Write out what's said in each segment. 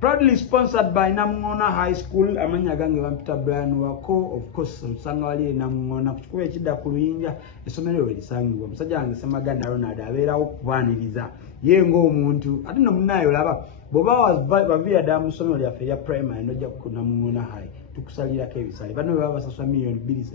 Proudly sponsored by Namungona High School. Amanya gange bampita Brian wako, of course usanga wali Namungona kuchukua ekida kuluyinja esomero welisangibwa musajja wange Semaganda Ronald abeerawo okubaniriza ye ng'omuntu ate no munayo laba boba bavia damu somero lyaffe lya primary nojja ku Namungona High tukusalirako ebisale bano baba basasula million bills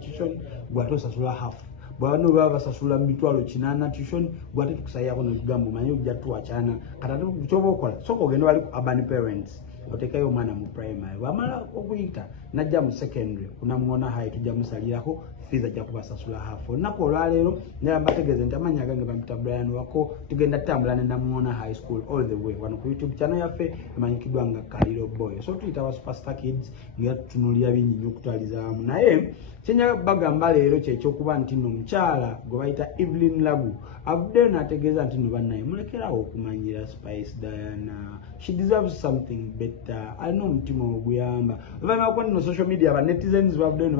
tuition gwatosasula half bwano baba basasula mitwalo 8 tuition gwate tukusayako n'ebigambo manyi ojja tuwachana katatu kuchoba okola soko ogenda wali urban parents otekayo omwana mu primary wamala okuyita najja mu secondary Namungona High tujja musalirako fees ajja kubasasula half nako olwaleero mbategeze nti amanya gange bampita Brian wako tugenda tambula ne Namungona High School all the way wano ku YouTube channel yaffe emanyikidwa nga Kaliro Boy so tuyita wa Superstar Kids nga tutunulira bingi okutwaliza wamu naye kyenja bagamba leero kyekyokuba nti no mukyala gwe bayita Evelyn Lagu avuddeyo n'ategeeza nti no bannaye mulekerawo okumanyira Spice Diana she deserves something better alina omutima oguyamba oluvannyuma lwa no social media aba netizens bavuddeyo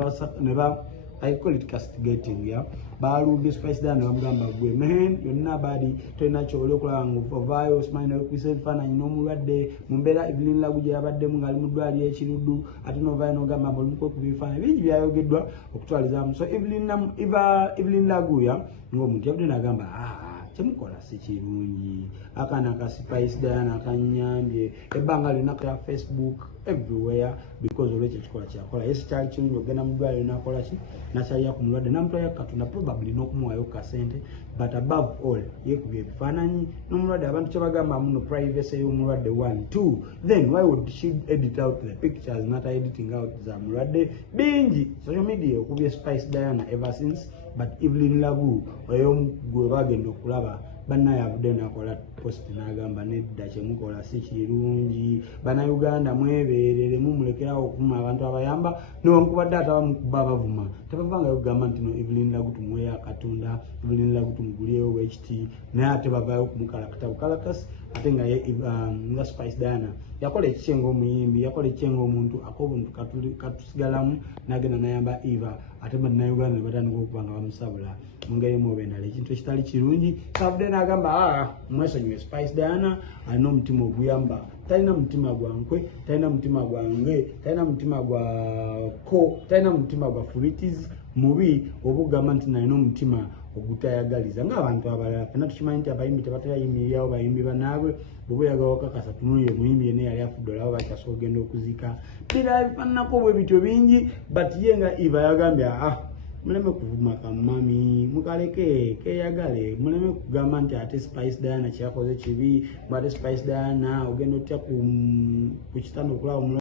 I call it castigating, yeah. Balubi Spice Diana bamugamba gwe man yonna badi tolina kyoli okulaba ng'ovaayo osimanyi n'okwisa ebifaananyi n'omulwadde mu mbeera Evelyn Lagu gye yabaddemu ng'ali mu ddwaliro ekiruddu ate n'ovaayo n'ogamba mbaluliko ku bifaananyi bingi byayogeddwa okutwalizaamu so Evelyn Lagu ya ng'omuntu yabadde n'agamba kyemukola si kirungi akaana ka Spice Diana akanyambye ebbanga lyonna ka Facebook everywhere because olwekyo ekikola kyakola yesi kyali kirungi ogenda mu ddwaliro n'akola ki nakyalira ku mulwadde namutwalira Katonda probably n'okumuwaayo kasente but above all yeekubya ebifaananyi n'omulwadde abantu kye bagamba muno privacy y'omulwadde 1 2 then why would she edit out the pictures not editing out za mulwadde bingi social media okubye Spice Diana ever since but Evelyn Lagu oyo gwe bagenda okulaba bannaye avudde n'akola post n'agamba nedda kyemukola si kirungi bannayuganda mwebeerere mumulekerawo okuvuma abantu abayamba newankubadde ate abamukuba abavuma tebavanga okugamba nti no Evelyn Lagu tumuweeyo akatonda Evelyn Lagu tumugulyeyo bwekiti naye ate bavaayo okumukalakata bukalakasi ate nga ye nga Spice Diana yakola ekikyenga omuyimbi yakola ekikyenga omuntu ak'obuntu katusigalamu n'agenda n'ayamba Eva ate bannayuganda ne batandika okuba nga bamusabula mu ngeri emu oba endala ekintu ekitali kirungi kavudde n'agamba mwesonyiwe Spice Diana alina omutima oguyamba talina mutima gwa nkwe talina mutima gwange talina mutima gwa ko talina mutima gwa furitis mubi oba ogamba nti nalina omutima ogutayagaliza ng'abantu abalala fena tukimanyi nti abayimbi tebaterayimirirawo bayimbi banaabwe bwe oyagala okakasa tunuye muyimbi yenna yali afudde olaba bakyasobola ogenda okuziika bira bifaananako bwe bityo bingi but ye nga Eva yagambye muleme kuvuma kamami mukaleke keyagale muleme kugamba nti ate Spice Diana kyakoze kibi ate Spice Diana ogenda otya ku kitanda okulaba